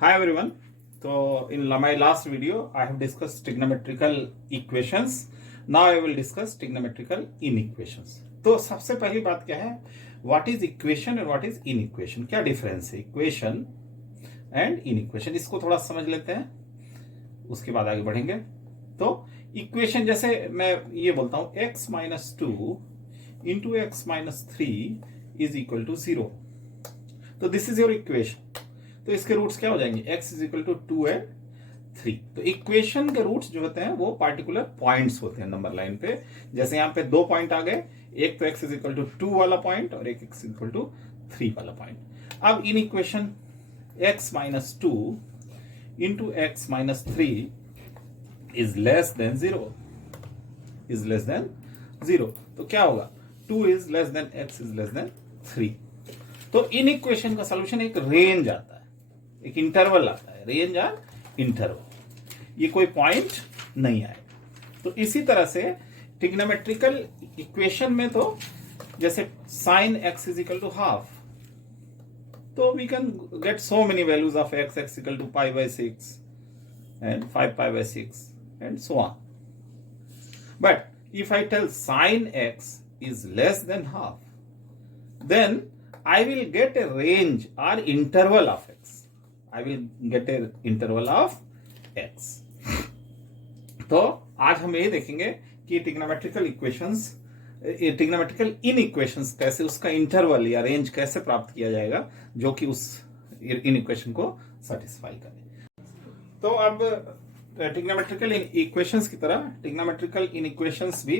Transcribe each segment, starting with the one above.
Hi everyone. So in my last video, I have discussed trigonometrical equations. Now I will discuss trigonometrical inequations. तो सबसे पहली बात क्या है, व्हाट इज इक्वेशन और व्हाट इज इनइक्वेशन, क्या डिफरेंस है इक्वेशन एंड इनइक्वेशन, इसको थोड़ा समझ लेते हैं, उसके बाद आगे बढ़ेंगे। तो इक्वेशन जैसे मैं ये बोलता हूं x minus two into x minus three is equal to 0, तो दिस इज योर इक्वेशन। तो इसके रूट्स क्या हो जाएंगे, x is equal to 2 and 3। तो इक्वेशन के रूट्स जो होते हैं वो पार्टिकुलर पॉइंट्स होते हैं नंबर लाइन पे। जैसे यहाँ पे दो पॉइंट आ गए, एक तो x इज इक्वल टू 2 वाला पॉइंट और एक x इज इक्वल टू 3 वाला पॉइंट। अब in equation x minus two into x minus three is less than zero, is less than zero. तो क्या होगा, 2 is less than x is less then 3। तो in equation का solution एक range आता है, एक इंटरवल आता है, रेंज और इंटरवल, ये कोई पॉइंट नहीं आएगा। तो इसी तरह से ट्रिग्नोमेट्रिकल इक्वेशन में तो जैसे sine x is equal to half, तो we can get so many values of x, x equal to pi by 6 and 5 pi by 6 and so on. But if I tell sine x is less than half, then I will get a range or interval of x. I will get a interval of x. तो आज हम ये देखेंगे कि trigonometrical equations, trigonometrical इन equations कैसे, उसका interval या range कैसे प्राप्त किया जाएगा जो कि उस इन इक्वेशन को सेटिस्फाई करे। तो अब ट्रिग्नोमेट्रिकल इन इक्वेशंस की तरह ट्रिग्नोमेट्रिकल इन इक्वेशंस भी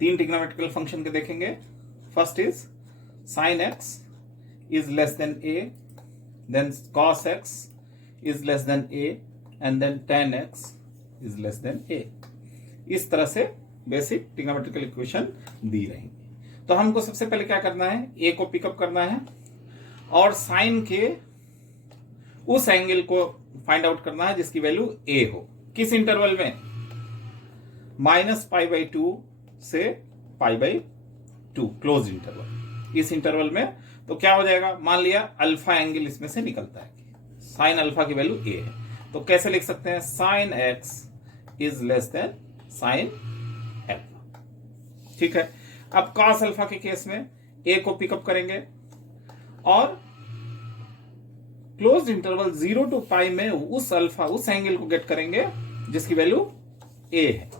तीन ट्रिग्नोमेट्रिकल फंक्शन के देखेंगे। First is sin x is less than a, then cos x is less than a, and then tan x is less than a। इस तरह से बेसिक ट्रिग्नोमेट्रिकल इक्वेशन दी रहेंगी। तो हमको सबसे पहले क्या करना है, a को पिकअप करना है और साइन के उस एंगल को फाइंड आउट करना है जिसकी वैल्यू a हो। किस इंटरवल में, -π/2 से π/2, क्लोज इंटरवल। इस इंटरवल में तो क्या हो जाएगा, मान लिया अल्फा एंगल इसमें से निकलता है, साइन अल्फा की वैल्यू a है, तो कैसे लिख सकते हैं, sine x is less than sine alpha. ठीक है। अब कॉस अल्फा के केस में a को पिकअप करेंगे और क्लोज्ड इंटरवल 0 to π में उस अल्फा, उस एंगल को गेट करेंगे जिसकी वैल्यू a है।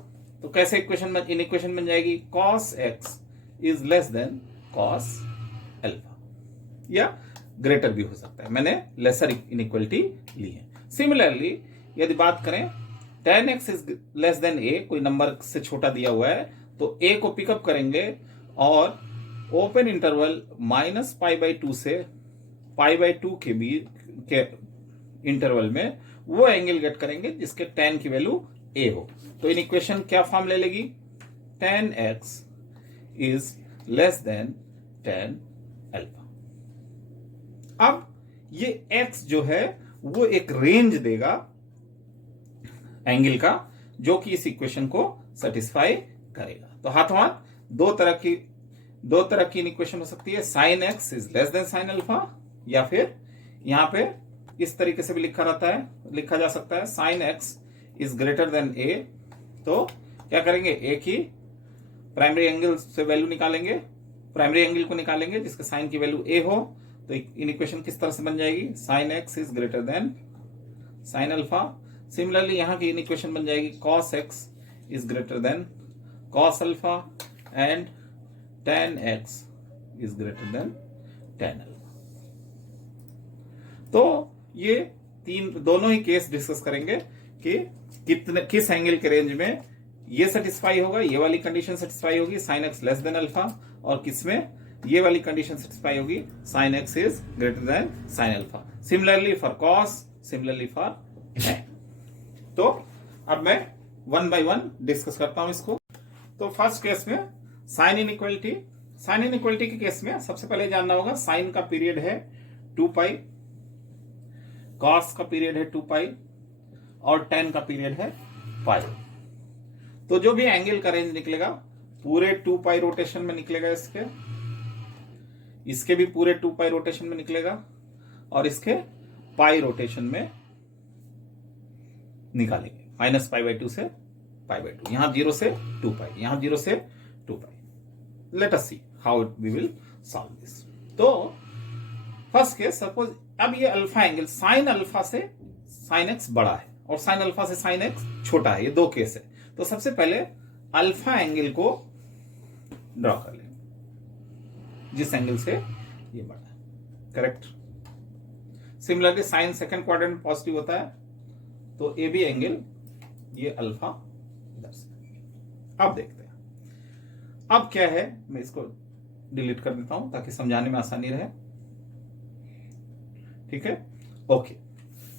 तो कैसे इक्वेशन में, इन इक्वेशन बन जाएगी cos x is less then cos alpha, या ग्रेटर भी हो सकता है, मैंने लेसर इनइक्वालिटी ली है। सिमिलरली यदि बात करें tan x is less then a, कोई नंबर से छोटा दिया हुआ है तो a को पिकअप करेंगे और ओपन इंटरवल -π/2 से π/2 के बीच के इंटरवल में वो एंगल गेट करेंगे जिसके tan की वैल्यू a हो। तो इन इक्वेशन क्या फॉर्म ले लेगी, tan x is less than tan alpha. अब ये x जो है वो एक रेंज देगा एंगल का जो कि इस इक्वेशन को सेटिस्फाई करेगा। तो हाथों हाथ दो तरह की इक्वेशन हो सकती है, sine x is less than sine alpha, या फिर यहां पे इस तरीके से भी लिखा जा सकता है sine x is greater than a। तो क्या करेंगे, एक ही प्राइमरी एंगल से वैल्यू निकालेंगे, प्राइमरी एंगल को निकालेंगे जिसके साइन की वैल्यू a हो। तो इन इक्वेशन किस तरह से बन जाएगी, sine x is greater than sine alpha. Similarly यहां की इन इक्वेशन बन जाएगी cos x is greater than cos alpha and tan x is greater than tan alpha. तो ये दोनों ही केस डिस्कस करेंगे कि किस एंगल के रेंज में ये सेटिस्फाई होगा, ये वाली कंडीशन सेटिस्फाई होगी sine x less than alpha, और किसमें ये वाली कंडीशन सेटिस्फाई होगी sign x is greater than sine alpha. Similarly for cos, similarly for tan। तो अब मैं वन बाय वन डिस्कस करता हूं इसको। तो फर्स्ट केस में साइन इनइक्वालिटी, साइन इनइक्वालिटी के केस में सबसे पहले जानना होगा साइन का पीरियड है 2π, कॉस का पीरियड है 2π और tan का पीरियड है π। तो जो भी एंगल का रेंज निकलेगा पूरे 2π रोटेशन में निकलेगा, इसके भी पूरे 2π रोटेशन में निकलेगा और इसके पाई रोटेशन में निकालेंगे, -π/2 से π/2, यहां 0 से 2π, यहां 0 से 2π। Let us see how we will solve this. तो फर्स्ट केस, सपोज अब ये अल्फा एंगल साइन अल्फा से साइन एक्स बड़ा है और साइन अल्फा से साइन एक्स छोटा है, ये दो केस है। तो सबसे पहले अल्फा एंगल को ड्रॉ कर लेंगे जिस एंगल से ये बड़ा है, correct. Similarly sign second quadrant में पॉजिटिव होता है, तो ए बी एंगल ये अल्फा इधर से। अब देखते हैं अब क्या है, मैं इसको डिलीट कर देता हूं ताकि समझाने में आसानी रहे, ठीक है, ओके।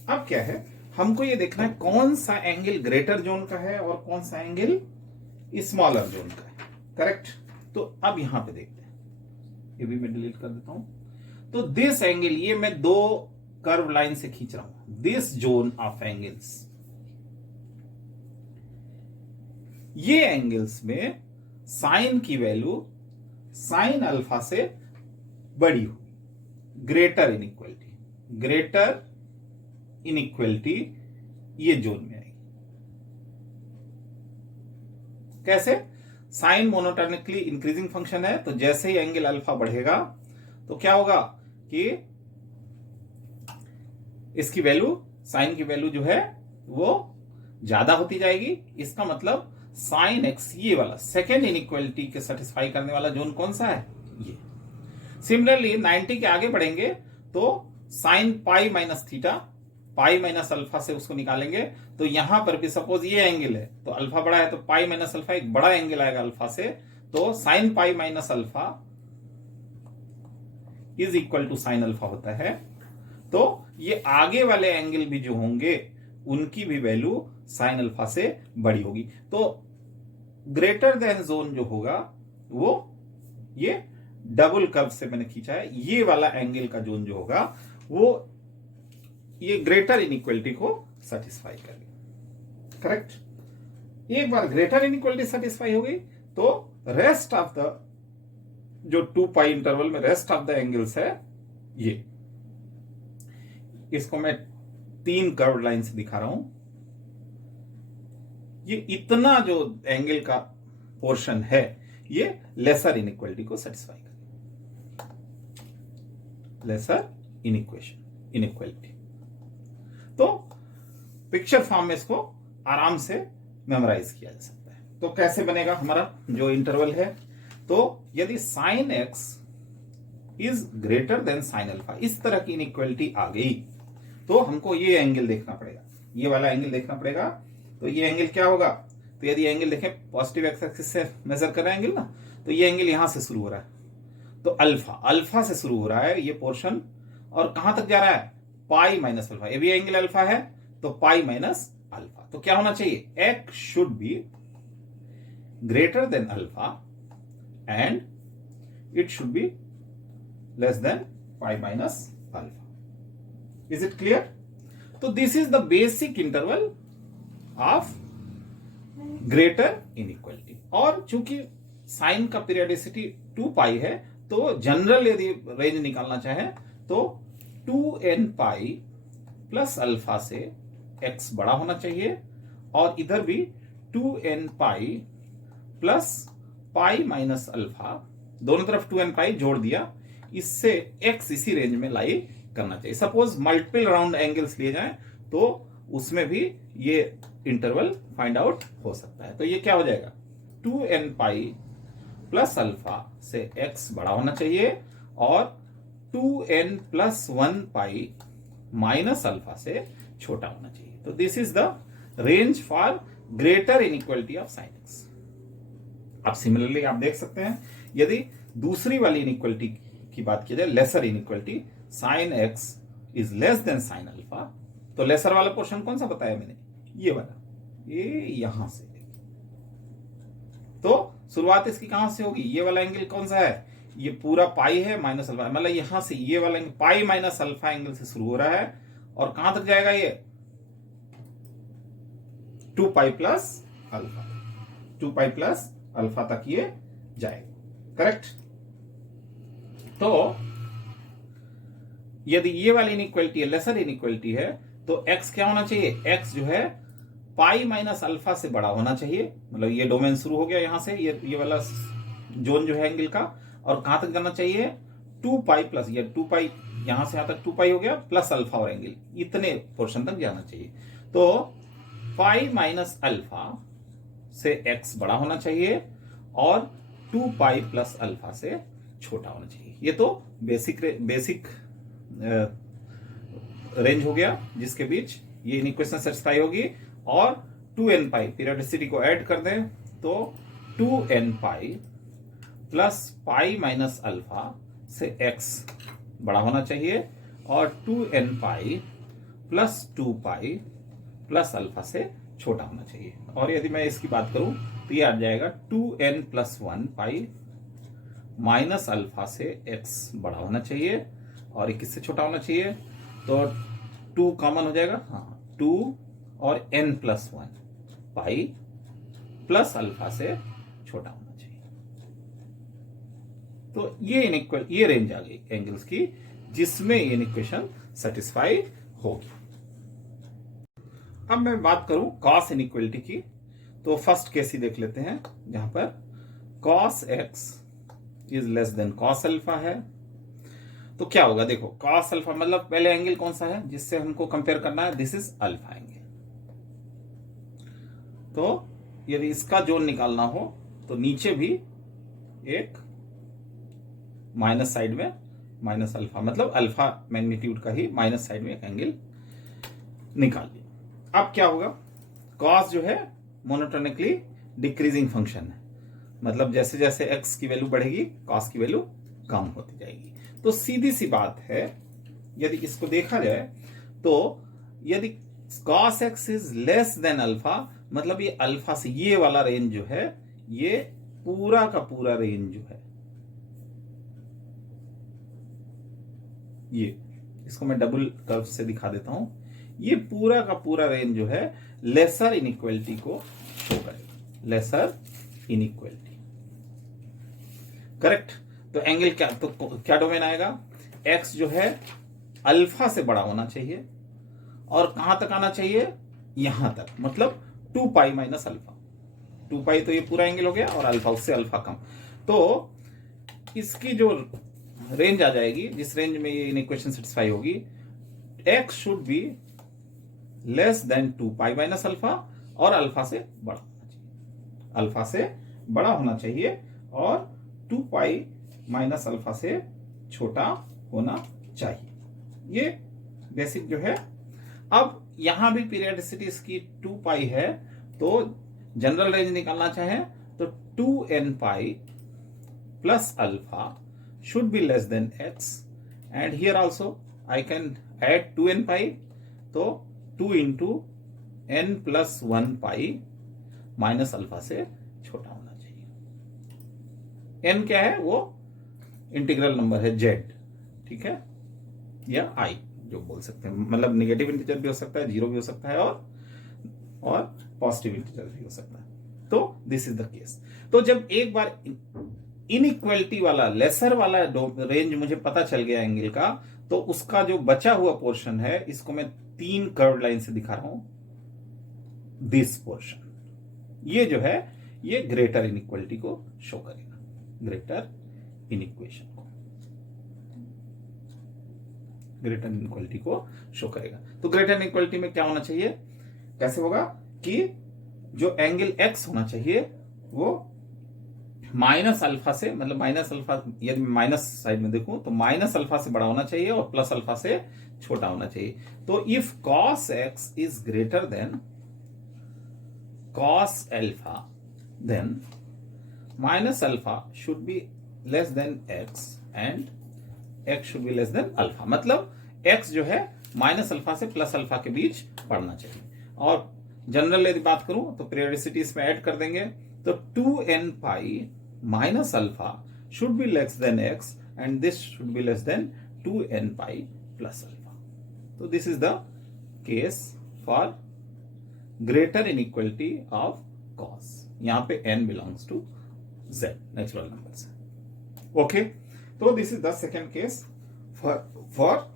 अब क्या है, हमको ये देखना है कौन सा एंगल ग्रेटर जोन का है और कौन सा एंगल स्मॉलर जोन का है, करेक्ट। तो अब यहां पे देखते हैं, ये भी मैं डिलीट कर देता हूं। तो दिस एंगल, ये मैं दो कर्व लाइन से खींच रहा हूं, दिस जोन ऑफ एंगल्स, ये एंगल्स में साइन की वैल्यू साइन अल्फा से बड़ी हो, ग्रेटर इनइक्वलिटी, ग्रेटर इनइक्वलिटी ये जोन में आएगी। कैसे? साइन मोनोटोनिकली इंक्रीजिंग फंक्शन है, तो जैसे ही एंगल अल्फा बढ़ेगा तो क्या होगा कि इसकी वैल्यू, साइन की वैल्यू जो है वो ज्यादा होती जाएगी। इसका मतलब साइन एक्स, ये वाला सेकेंड इनइक्वलिटी के सेटिस्फाई करने वाला जोन कौन सा है, ये। सिमिलरली 90 के आगे बढ़ेंगे तो साइन पाई माइनस थीटा, पाई माइनस अल्फा से उसको निकालेंगे, तो यहां पर भी सपोज ये एंगल है तो अल्फा बड़ा है तो पाई माइनस अल्फा एक बड़ा एंगल आएगा अल्फा से, तो sine pi minus alpha is equal to sine alpha होता है। तो ये आगे वाले एंगल भी जो होंगे उनकी भी वैल्यू साइन अल्फा से बड़ी होगी। तो ग्रेटर देन जोन जो होगा वो ये डबल कर्व से मैंने खींचा है, ये वाला एंगल का जोन जो होगा वो ये ग्रेटर इनइक्वलिटी को सेटिस्फाई करेगा, करेक्ट। एक बार ग्रेटर इनइक्वलिटी सेटिस्फाई हो गई तो रेस्ट ऑफ द जो 2π इंटरवल में रेस्ट ऑफ द एंगल्स है, ये इसको मैं 3 कर्व लाइन से दिखा रहा हूं। ये इतना जो एंगल का पोर्शन है ये लेसर इनइक्वलिटी को सेटिस्फाई करेगा, लेसर इनइक्वलिटी। तो पिक्चर फॉर्म में इसको आराम से मेमोराइज किया जा सकता है। तो कैसे बनेगा हमारा जो इंटरवल है, तो यदि sign x is greater than sine alpha, इस तरह की इनइक्वलिटी आ गई तो हमको ये एंगल देखना पड़ेगा, ये वाला एंगल देखना पड़ेगा। तो ये एंगल क्या होगा, तो यदि एंगल देखें पॉजिटिव एक्स एक्सिस से मेजर कर रहे हैं एंगल ना, तो ये एंगल यहां से शुरू हो रहा है, तो अल्फा से शुरू हो रहा है ये पोर्शन, और कहां तक जा रहा है, पाई माइनस अल्फा। ये भी एंगल अल्फा है तो पाई माइनस अल्फा। तो क्या होना चाहिए, x should be greater than alpha and it should be less than pi minus alpha. Is it clear? तो this is the basic interval of greater inequality. और चूंकि साइन का पीरियोडिसिटी 2π है तो जनरल यदि रेंज निकालना चाहे तो 2nπ प्लस अल्फा से x बड़ा होना चाहिए, और इधर भी 2nπ plus pi minus alpha, दोनों तरफ 2nπ जोड़ दिया, इससे x इसी रेंज में लाई करना चाहिए। सपोज मल्टीपल राउंड एंगल्स लिए जाएं तो उसमें भी ये इंटरवल फाइंड आउट हो सकता है। तो ये क्या हो जाएगा, 2nπ प्लस अल्फा से x बड़ा होना चाहिए और 2n प्लस 1π माइनस अल्फा से छोटा होना चाहिए। तो this is the range for greater inequality of sine x. अब सिमिलरली आप देख सकते हैं यदि दूसरी वाली इनइक्वलिटी की बात की जाए, lesser inequality, sine x is less than sine alpha, तो लेसर वाला पोर्शन कौन सा बताया मैंने, ये वाला, ये यहां से। तो शुरुआत इसकी कहां से होगी, ये वाला एंगल कौन सा है, ये पूरा पाई है माइनस अल्फा, मतलब यहां से ये वाला angle pi minus alpha angle से शुरू हो रहा है और कहां तक जाएगा, ये 2π प्लस अल्फा, 2π प्लस अल्फा तक ये जाएगा, करेक्ट। तो यदि ये वाली इनइक्वालिटी है, लेसर इनइक्वालिटी है, तो x क्या होना चाहिए, x जो है पाई माइनस अल्फा से बड़ा होना चाहिए। मतलब ये डोमेन शुरू हो गया यहां से, ये वाला जोन जो है एंगल का, और कहां तक जाना चाहिए, 2 पाई प्लस, ये 2 पाई यहां से यहां तक 2 पाई हो गया, प्लस अल्फा और एंगल, इतने पोर्शन तक जाना चाहिए। तो पाई माइनस अल्फा से x बड़ा होना चाहिए और 2 पाई प्लस अल्फा से छोटा होना चाहिए। ये तो बेसिक रेंज हो गया जिसके बीच ये इक्वेशन सेटिस्फाई होगी। और 2n पाई पीरियोडिसिटी को ऐड कर दें तो 2n pi plus pi minus alpha से x बड़ा होना चाहिए और 2n पाई प्लस 2 पाई प्लस अल्फा से छोटा होना चाहिए। और यदि मैं इसकी बात करूं तो ये आ जाएगा 2n प्लस 1 पाई माइनस अल्फा से x बड़ा होना चाहिए और किससे छोटा होना चाहिए, तो 2 कॉमन हो जाएगा, हाँ 2 और n प्लस 1 पाई प्लस अल्फा से छोटा होना चाहिए। तो ये रेंज आ गई एंगल्स की जिसमें ये इक्वेशन सेटिस्फाई होगी। अब मैं बात करूं कॉस इनइक्वालिटी की, तो फर्स्ट केस ही देख लेते हैं जहां पर cos x is less then cos alpha है। तो क्या होगा, देखो कॉस अल्फा मतलब पहले एंगल कौन सा है जिससे हमको कंपेयर करना है, दिस इज अल्फा एंगल। तो यदि इसका जोन निकालना हो तो नीचे भी एक माइनस साइड में माइनस अल्फा, मतलब अल्फा मैग्नीट्यूड का ही माइनस साइड में एक एंगल निकाल लिया। अब क्या होगा, कॉस जो है मोनोटोनिकली डिक्रीजिंग फंक्शन है, मतलब जैसे जैसे x की वैल्यू बढ़ेगी कॉस की वैल्यू कम होती जाएगी। तो सीधी सी बात है, यदि इसको देखा जाए तो यदि cos x is less than alpha, मतलब ये अल्फा से ये वाला रेंज जो है, ये पूरा का पूरा रेंज जो है, ये इसको मैं डबल कर्व से दिखा देता हूं, ये पूरा का पूरा रेंज जो है लेसर इनइक्वालिटी को शो करेगा, लेसर इनइक्वालिटी, करेक्ट। तो एंगल क्या, तो क्या डोमेन आएगा, x जो है अल्फा से बड़ा होना चाहिए और कहां तक आना चाहिए, यहां तक, मतलब 2 पाई माइनस अल्फा, 2 पाई तो ये पूरा एंगल हो गया और अल्फा उससे अल्फा कम। तो इसकी जो रेंज आ जाएगी, जिस रेंज में ये इक्वेशन सेटिस्फाई होगी, x should be less then 2 pi minus alpha और अल्फा से बड़ा होना चाहिए, अल्फा से बड़ा होना चाहिए और 2 पाई माइनस अल्फा से छोटा होना चाहिए। ये बेसिक जो है। अब यहां भी पीरियडिसिटी इसकी 2 पाई है, तो जनरल रेंज निकालना चाहें तो 2n pi plus alpha should be less than x, and here also I can add 2n pi, तो 2 into n plus 1 pi minus alpha से छोटा होना चाहिए। n क्या है, वो इंटीग्रल नंबर है z, ठीक है, या i जो बोल सकते हैं, मतलब नेगेटिव इंटीजर भी हो सकता है, जीरो भी हो सकता है और पॉजिटिव इंटीजर भी हो सकता है। तो दिस इज द केस। तो जब एक बार इनइक्वालिटी वाला लेसर वाला रेंज मुझे पता चल गया एंगल का, तो उसका जो बचा हुआ पोर्शन है, इसको मैं 3 कर्व लाइन से दिखा रहा हूं, दिस पोर्शन, ये जो है ये ग्रेटर इनइक्वालिटी को शो करेगा, ग्रेटर इनइक्वेशन को, ग्रेटर इनइक्वालिटी को शो करेगा। तो ग्रेटर इनइक्वालिटी में क्या होना चाहिए, कैसे होगा कि जो एंगल x होना चाहिए वो माइनस अल्फा से, मतलब माइनस अल्फा, यदि माइनस साइड में देखूं तो माइनस अल्फा से बड़ा होना चाहिए और प्लस अल्फा से छोटा होना चाहिए। तो if cos x is greater than cos alpha, then minus alpha should be less than x and x should be less than alpha, मतलब x जो है माइनस अल्फा से प्लस अल्फा के बीच पड़ना चाहिए। और जनरल यदि बात करूं तो पीरियोडिसिटी इसमें ऐड कर देंगे, तो 2n pi minus alpha should be less than x and this should be less than 2n pi plus alpha. तो this is the case for greater inequality of cos, यहां पे n belongs to z, natural numbers. Okay, तो this is the second case for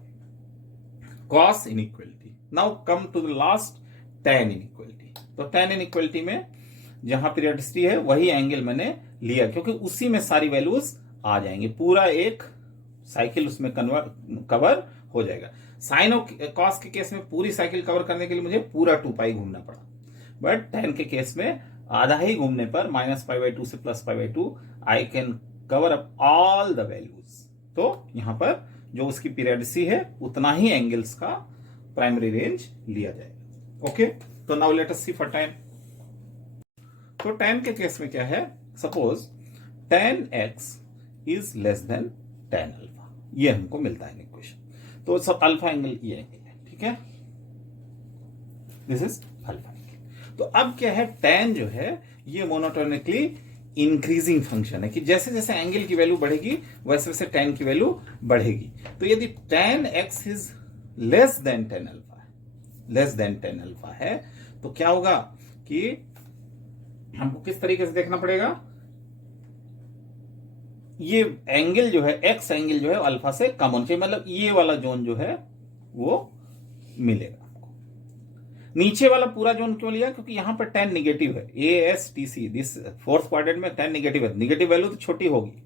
cos inequality. Now come to the last tan inequality. तो tan inequality में जहां periodicity है वही angle मैंने लिया, क्योंकि उसी में सारी वैल्यूज आ जाएंगे, पूरा एक साइकिल उसमें कवर हो जाएगा। साइन और कॉस के केस में पूरी साइकिल कवर करने के लिए मुझे पूरा 2 पाई घूमना पड़ा, बट tan के केस में आधा ही घूमने पर -π/2 से +π/2 I can cover up all the values. तो यहां पर जो उसकी पीरियडिसिटी है उतना ही एंगल्स का प्राइमरी रेंज लिया जाएगा। ओके, तो now let us see for tan। तो tan के केस में क्या है, suppose tan x is less than tan alpha, ये हमको मिलता है इक्वेशन। तो सब अल्फा एंगल ये एंगल है, ठीक है, दिस इज अल्फा एंगल। तो अब क्या है, tan जो है ये मोनोटोनिकली इंक्रीजिंग फंक्शन है कि जैसे जैसे एंगल की वैल्यू बढ़ेगी वैसे वैसे tan की वैल्यू बढ़ेगी। तो यदि tan x is less than tan alpha है, लेस देन tan अल्फा है, तो क्या होगा कि हमको किस तरीके से देखना पड़ेगा, ये एंगल जो है x एंगल जो है अल्फा से कम होना चाहिए, मतलब ये वाला जोन जो है वो मिलेगा हमको। नीचे वाला पूरा जोन क्यों लिया, क्योंकि यहां पर tan निगेटिव है, ASTC दिस फोर्थ क्वाड्रेंट में tan निगेटिव है, निगेटिव वैल्यू तो छोटी होगी,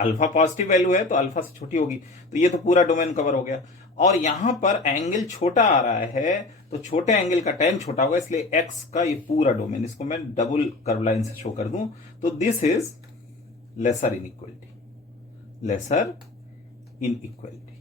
अल्फा पॉजिटिव वैल्यू है तो अल्फा से छोटी होगी, तो ये तो पूरा डोमेन कवर हो गया। और यहां पर एंगल छोटा आ रहा है तो छोटे एंगल का tan छोटा होगा, इसलिए x का ये पूरा डोमेन, इसको मैं डबल कर्व लाइन से शो कर दूं, तो this is lesser inequality, lesser inequality,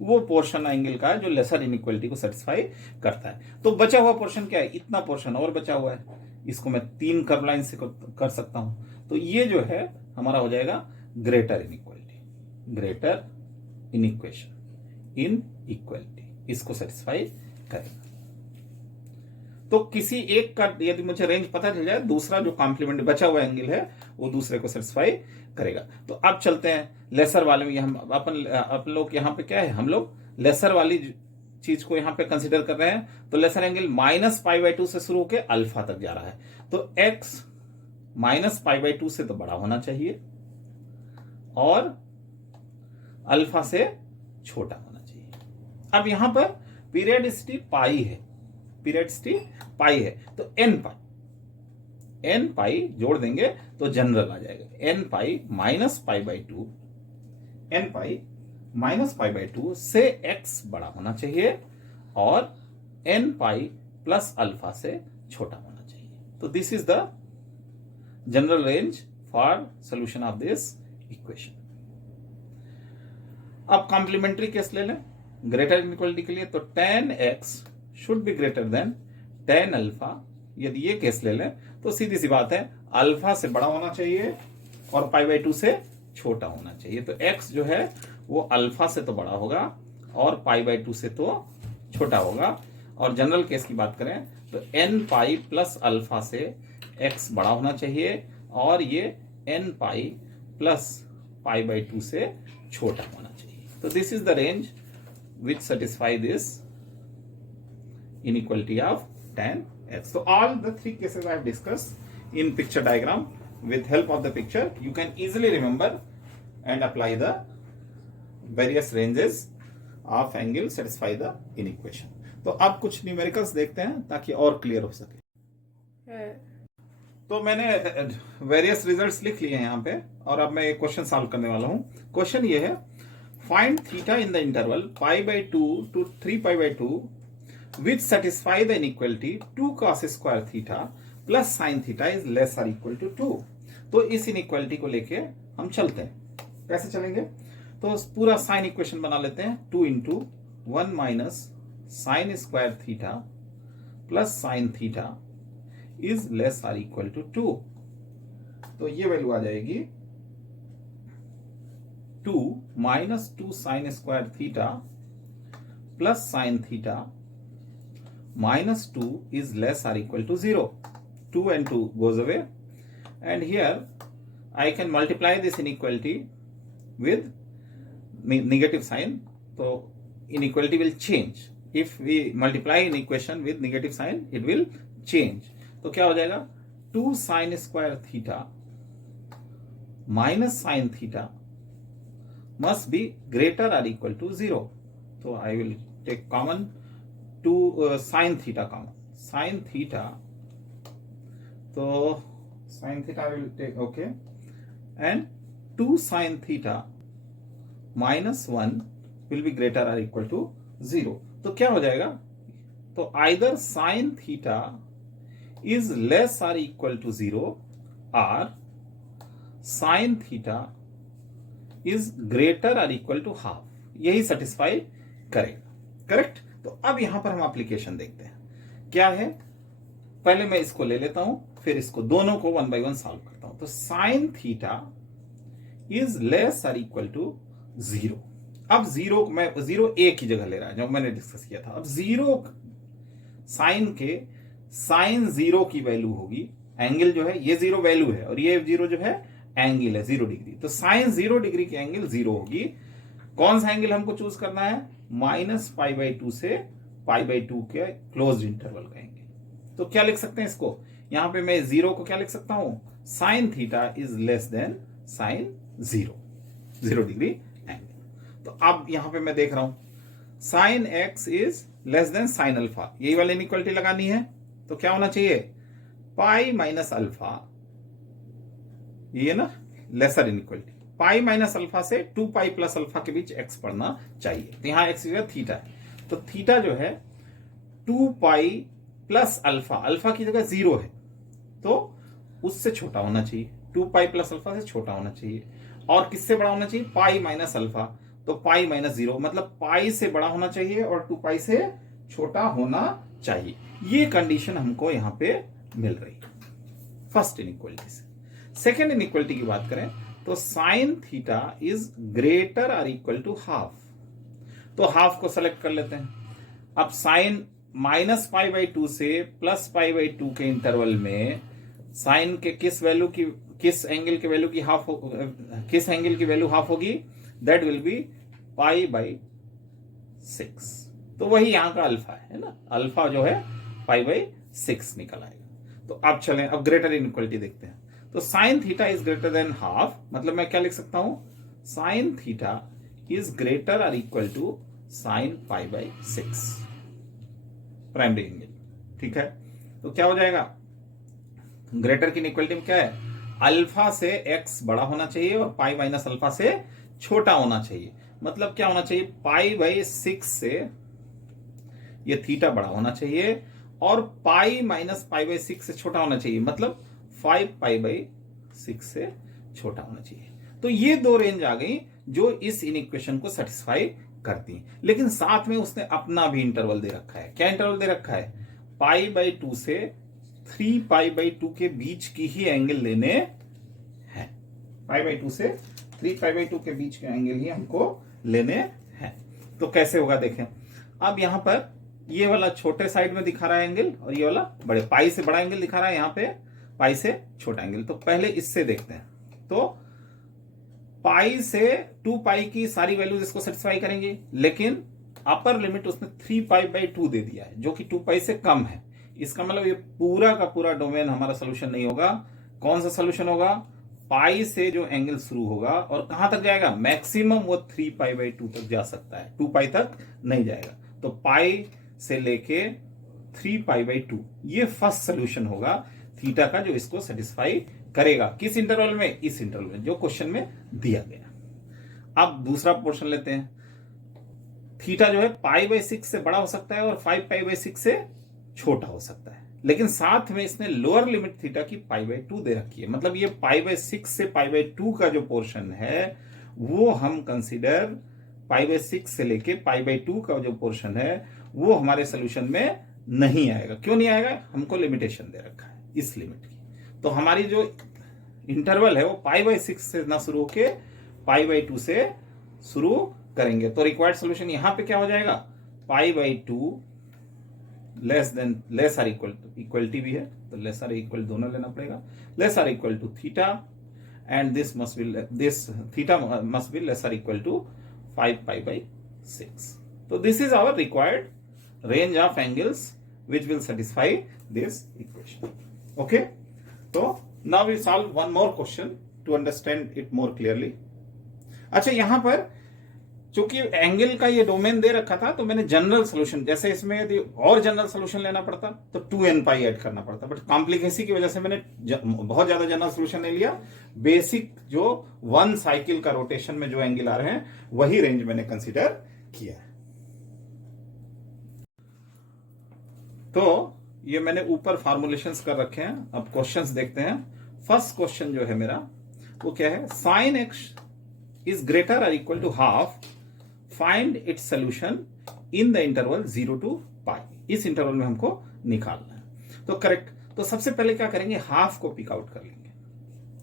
वो पोर्शन एंगल का है जो लेसर इनइक्वलिटी को सेटिस्फाई करता है। तो बचा हुआ पोर्शन क्या है, इतना पोर्शन और बचा हुआ है, इसको मैं 3 कर्व लाइन से कर सकता हूं। तो ये जो है हमारा हो जाएगा greater inequality, greater inequation, inequality, इसको सेटिस्फाई करेगा। तो किसी एक का यदि मुझे रेंज पता चल जाए, दूसरा जो कॉम्प्लीमेंट बचा हुआ एंगल है वो दूसरे को सेटिस्फाई करेगा। तो अब चलते हैं लेसर वाले में। हम अपन लोग यहाँ पे क्या है, हम लोग लेसर वाली चीज को यहाँ पे कंसिडर कर रहे हैं। तो लेसर एंगल -π/2 से शुरू होकर अल्फा तक जा रहा है, तो x -π/2 से तो बड़ा होना चाहिए और अल्फा से छोटा होना चाहिए। अब यहां पर पीरियडिसिटी पाई है, पीरियडिसिटी पाई है, तो n पाई जोड़ देंगे तो जनरल आ जाएगा, n पाई -π/2, n पाई -π/2 से x बड़ा होना चाहिए और n पाई प्लस अल्फा से छोटा होना चाहिए। तो this is the general range for solution of this equation. अब कॉम्प्लीमेंट्री केस ले लें ग्रेटर इनइक्वलिटी के लिए, तो tan x should be greater than tan alpha. यदि ये केस ले लें तो सीधी सी बात है, अल्फा से बड़ा होना चाहिए और π/2 से छोटा होना चाहिए। तो x जो है वो अल्फा से तो बड़ा होगा और π/2 से तो छोटा होगा। और जनरल केस की बात करें तो n पाई प्लस अल्फा से x बड़ा होना चाहिए और ये n पाई प्लस π/2 से छोटा होना चाहिए। तो this is the range which satisfy this inequality of tan x. So all the 3 cases I have discussed in picture diagram. With help of the picture you can easily remember and apply the various ranges of angle satisfy the inequation. तो अब कुछ numericals देखते हैं ताकि और clear हो सके। तो मैंने वेरियस रिजल्ट्स लिख लिए हैं यहाँ पे और अब मैं एक क्वेश्चन सॉल्व करने वाला हूँ। क्वेश्चन ये है, find theta in the interval π/2 to 3π/2 which satisfy the inequality 2 cos square theta plus sin theta is less or equal to 2। तो इस इनइक्वालिटी को लेके हम चलते हैं। कैसे चलेंगे, तो पूरा साइन इक्वेशन बना लेते हैं। 2 × 1 - sin square theta plus sin theta is less or equal to 2। तो ये वैल्यू आ जाएगी 2 - 2 sin square theta plus sin theta -2 is less or equal to 0। 2 and 2 goes away and here I can multiply this inequality with negative sign, so inequality will change। If we multiply an equation with negative sign it will change। तो क्या हो जाएगा, 2 sin square theta minus sin theta must be greater or equal to 0। तो I will take common 2 sine theta common, sine theta, तो sine theta I will take okay, and 2 sine theta -1 will be greater or equal to 0। तो क्या हो जाएगा, तो either sine theta is less or equal to 0 और sine theta is greater or equal to half, यही satisfy करेगा। Correct. तो अब यहां पर हम एप्लीकेशन देखते हैं क्या है। पहले मैं इसको ले लेता हूं, फिर इसको दोनों को 1 by 1 सॉल्व करता हूं। तो sine theta is less or equal to 0। अब 0 मैं 0 ए की जगह ले रहा है जो मैंने डिस्कस किया था। अब 0 साइन के साइन 0 की वैल्यू होगी, एंगल जो है ये 0 वैल्यू है और ये 0 जो है एंगल है 0 डिग्री, तो साइन 0 डिग्री की एंगल 0 होगी। कौन सा एंगल हमको चूज करना है, -π/2 से π/2 के क्लोज इंटरवल का एंगल। तो क्या लिख सकते हैं इसको, यहां पे मैं 0 को क्या लिख सकता हूं, sine theta is less than sine 0 degree angle. तो अब यहां पे मैं देख रहा हूं sine x is less than sine alpha, यही वाली इनइक्वालिटी लगानी है। तो क्या होना चाहिए, पाई माइनस अल्फा, ये ना lesser inequality, pi minus alpha से 2π प्लस अल्फा के बीच x पढ़ना चाहिए। तो यहां x जगह थीटा है, तो थीटा जो है 2π प्लस अल्फा, अल्फा की जगह 0 है तो उससे छोटा होना चाहिए, 2π प्लस अल्फा से छोटा होना चाहिए। और किससे बड़ा होना चाहिए, पाई माइनस अल्फा, तो पाई माइनस 0, मतलब पाई से बड़ा होना चाहिए और 2π से छोटा होना चाहिए। ये कंडीशन हमको यहां पे मिल रही है फर्स्ट इनइक्वालिटी से। सेकेंड इनइक्वालिटी की बात करें तो sine theta is greater or equal to half, तो हाफ को सेलेक्ट कर लेते हैं। अब साइन -π/2 से +π/2 के इंटरवल में साइन के किस वैल्यू की, किस एंगल की वैल्यू की हाफ, किस एंगल की वैल्यू हाफ होगी, दैट विल बी π/6। तो वही यहां का अल्फा है ना, अल्फा जो है π/6 निकल आएगा। तो अब चलें, अब ग्रेटर इनइक्वालिटी देखते हैं। तो sine theta is greater than half, मतलब मैं क्या लिख सकता हूं, sine theta is greater or equal to sine π/6 primary angle. ठीक है, तो क्या हो जाएगा, ग्रेटर की इनइक्वालिटी में क्या है, अल्फा से x बड़ा होना चाहिए और पाई माइनस अल्फा से छोटा होना चाहिए। मतलब क्या होना चाहिए, π/6 से ये थीटा बड़ा होना चाहिए और पाई माइनस π/6 से छोटा होना चाहिए, मतलब 5π/6 से छोटा होना चाहिए। तो ये दो रेंज आ गई जो इस इनइक्वेशन को सेटिस्फाई करती है। लेकिन साथ में उसने अपना भी इंटरवल दे रखा है। क्या इंटरवल दे रखा है, π/2 से 3π/2 के बीच की ही एंगल लेने हैं। π/2 से 3π/2 के बीच के एंगल ही हमको लेने हैं। तो कैसे होगा देखें, अब यहां पर ये वाला छोटे साइड में दिखा रहा है एंगल और ये वाला बड़े, पाई से बड़ा एंगल दिखा रहा है, यहाँ पे पाई से छोटा एंगल। तो पहले इससे देखते हैं। तो पाई से 2π की सारी वैल्यूज इसको सेटिस्फाई करेंगे, लेकिन अपर लिमिट उसने 3π/2 दे दिया है जो कि 2π से कम है। इसका मतलब ये पूरा का पूरा डोमेन हमारा सोल्यूशन नहीं होगा। कौन सा सोल्यूशन होगा, पाई से जो एंगल शुरू होगा और कहां तक जाएगा, मैक्सिमम वो 3π/2 तक जा सकता है, 2π तक नहीं जाएगा। तो पाई से लेके 3π/2 ये फर्स्ट सोल्यूशन होगा थीटा का जो इसको सेटिस्फाई करेगा। किस इंटरवल में, इस इंटरवल में जो क्वेश्चन में दिया गया। अब दूसरा पोर्शन लेते हैं। थीटा जो है π/6 से बड़ा हो सकता है और 5π/6 से छोटा हो सकता है, लेकिन साथ में इसने लोअर लिमिट थीटा की π/2 दे रखी है। मतलब ये π/6 से π/2 का जो पोर्शन है वो हम कंसीडर, π/6 से लेके π/2 का जो पोर्शन है वो हमारे सोल्यूशन में नहीं आएगा। क्यों नहीं आएगा, हमको लिमिटेशन दे रखा है इस लिमिट की। तो हमारी जो इंटरवल है वो π/6 से ना शुरू होके π/2 से शुरू करेंगे। तो रिक्वायर्ड सोल्यूशन यहां पे क्या हो जाएगा, π/2 less or equal to, equality भी है तो लेस आर इक्वल दोनों लेना पड़ेगा, less or equal to theta and this theta must be less or equal to 5π/6। तो this is our required range of angles which will satisfy this equation. Okay, so now we solve one more question to understand it more clearly. अच्छा, यहां पर चूंकि angle का ये domain दे रखा था तो मैंने जनरल सोल्यूशन, जैसे इसमें यदि और जनरल सोल्यूशन लेना पड़ता तो 2n पाई ऐड करना पड़ता, बट कॉम्प्लिकेसी की वजह से मैंने बहुत ज्यादा जनरल सोल्यूशन नहीं लिया। बेसिक जो 1 साइकिल का रोटेशन में जो एंगल आ रहे हैं वही रेंज मैंने कंसिडर किया है। तो ये मैंने ऊपर फॉर्मुलेशंस कर रखे हैं। अब क्वेश्चंस देखते हैं। फर्स्ट क्वेश्चन जो है मेरा वो क्या है, साइन एक्स इज ग्रेटर और equal to half, find its solution in the interval 0 to pi. इस इंटरवल में हमको निकालना है। तो करेक्ट, तो सबसे पहले क्या करेंगे, हाफ को पिक आउट कर लेंगे,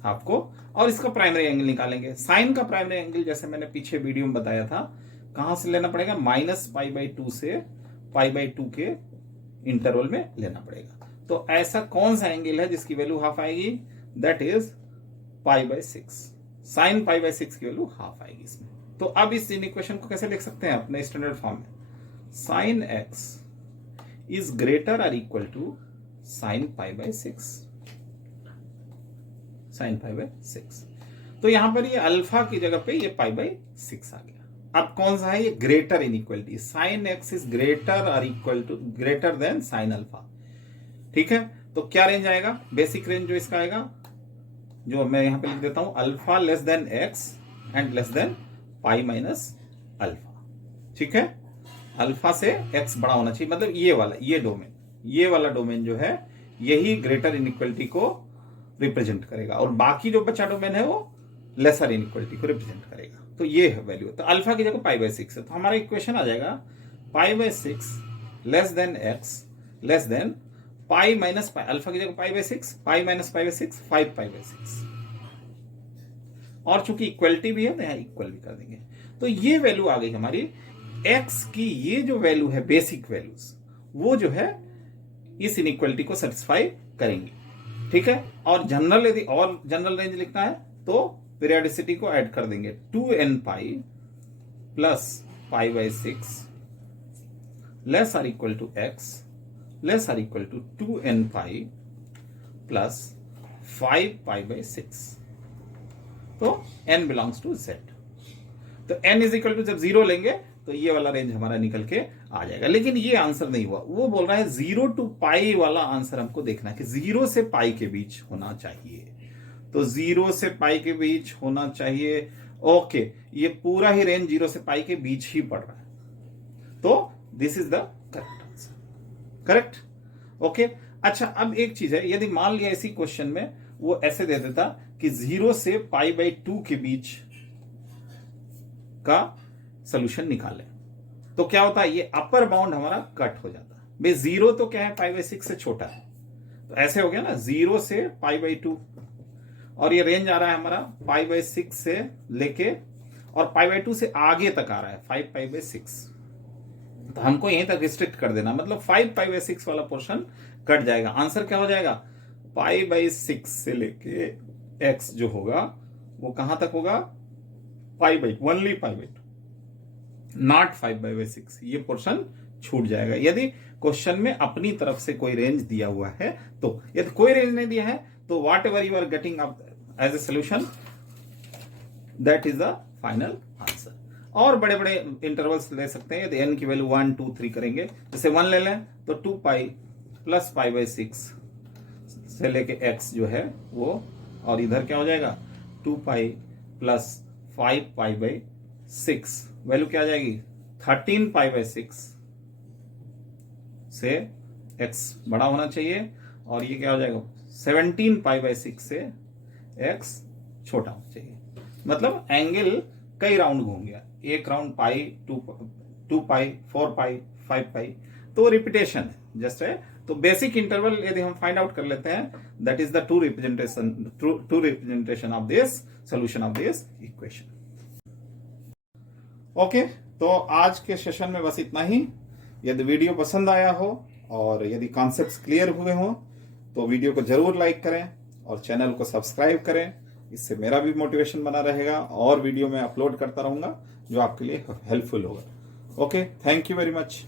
हाफ को, और इसका प्राइमरी एंगल निकालेंगे। साइन का प्राइमरी एंगल जैसे मैंने पीछे वीडियो में बताया था, कहां से लेना पड़ेगा, -π/2 से π/2 के इंटरवल में लेना पड़ेगा। तो ऐसा कौन सा एंगल है जिसकी वैल्यू हाफ आएगी, दैट इज π/6। साइन π/6 की वैल्यू हाफ आएगी इसमें। तो अब इस इक्वेशन को कैसे लिख सकते हैं अपने स्टैंडर्ड फॉर्म में, साइन एक्स इज ग्रेटर और इक्वल टू साइन π/6, साइन π/6। तो यहां पर ये अल्फा की जगह पे ये π/6 आ गया। अब कौन सा है ये, greater inequality, sine x is greater और equal to greater than sine alpha. ठीक है, तो क्या रेंज आएगा, बेसिक रेंज जो इसका आएगा, जो मैं यहां पे लिख देता हूं, alpha less than x and less than pi minus alpha. ठीक है, अल्फा से एक्स बड़ा होना चाहिए, मतलब ये वाला, ये डोमेन, ये वाला डोमेन जो है यही ग्रेटर इनइक्वलिटी को रिप्रेजेंट करेगा, और बाकी जो बचा डोमेन है वो लेसर इनइक्वलिटी को रिप्रेजेंट करेगा। तो ये है वैल्यू। तो अल्फा की जगह π/6 है, तो हमारा इक्वेशन आ जाएगा π/6 less than x less than pi minus pi, alpha की जगह π/6, पाई माइनस π/6 5π/6, और चूंकि इक्वलिटी भी है तो यहां इक्वल भी कर देंगे। तो ये वैल्यू आ गई हमारी एक्स की, ये जो वैल्यू है बेसिक वैल्यूज, वो जो है इस इनइक्वलिटी को सेटिस्फाई करेंगी। ठीक है, और जनरल यदि और जनरल रेंज लिखना है तो पीरियोडिसिटी को ऐड कर देंगे, 2n pi plus π/6 less or equal to x less or equal to 2n pi plus 5π/6। तो n बिलोंग्स टू z। तो n इज इक्वल टू, जब 0 लेंगे तो ये वाला रेंज हमारा निकल के आ जाएगा। लेकिन ये आंसर नहीं हुआ, वो बोल रहा है 0 to पाई वाला आंसर हमको देखना है कि 0 से पाई के बीच होना चाहिए। तो 0 से पाई के बीच होना चाहिए। ओके, ये पूरा ही रेंज 0 से पाई के बीच ही पड़ रहा है। तो this is the correct answer. Correct, okay. अच्छा, अब एक चीज है, यदि मान लिया इसी क्वेश्चन में वो ऐसे दे देता कि 0 से π/2 के बीच का सोल्यूशन निकाले, तो क्या होता है, ये अपर बाउंड हमारा कट हो जाता है। भाई 0 तो क्या है, π/6 से छोटा है, तो ऐसे हो गया ना, 0 से π/2, और ये रेंज आ रहा है हमारा π/6 से लेके, और π/2 से आगे तक आ रहा है 5π/6। तो हमको यहीं तक रिस्ट्रिक्ट कर देना, मतलब 5π/6 वाला पोर्शन कट जाएगा। आंसर क्या हो जाएगा, π/6 से लेके x जो होगा वो कहां तक होगा, ओनली π/2, नॉट 5/6। ये पोर्शन छूट जाएगा यदि क्वेश्चन में अपनी तरफ से कोई रेंज दिया हुआ है। तो यदि कोई रेंज नहीं दिया है तो whatever you are getting up as a solution, that is the final answer. और बड़े बड़े इंटरवल्स ले सकते हैं, यदि n की वैल्यू 1 2 3 करेंगे, जैसे 1 ले लें तो 2 पाई प्लस π/6 से लेके x जो है वो, और इधर क्या हो जाएगा 2 पाई प्लस 5π/6, वैल्यू क्या आ जाएगी 13π/6 से x बड़ा होना चाहिए, और ये क्या हो जाएगा 17π/6 से x छोटा होना चाहिए। मतलब एंगल कई राउंड घूम गया, एक राउंड पाई, 2 पाई, 4 पाई, 5 पाई, तो रिपीटेशन है जस्ट है। तो बेसिक इंटरवल यदि हम फाइंड आउट कर लेते हैं, that is the two representation of this solution of this equation. Okay, तो आज के सेशन में बस इतना ही। यदि वीडियो पसंद आया हो और यदि कॉन्सेप्ट्स क्लियर हुए हो तो वीडियो को जरूर लाइक करें और चैनल को सब्सक्राइब करें। इससे मेरा भी मोटिवेशन बना रहेगा और वीडियो मैं अपलोड करता रहूंगा जो आपके लिए हेल्पफुल होगा। Okay, thank you very much.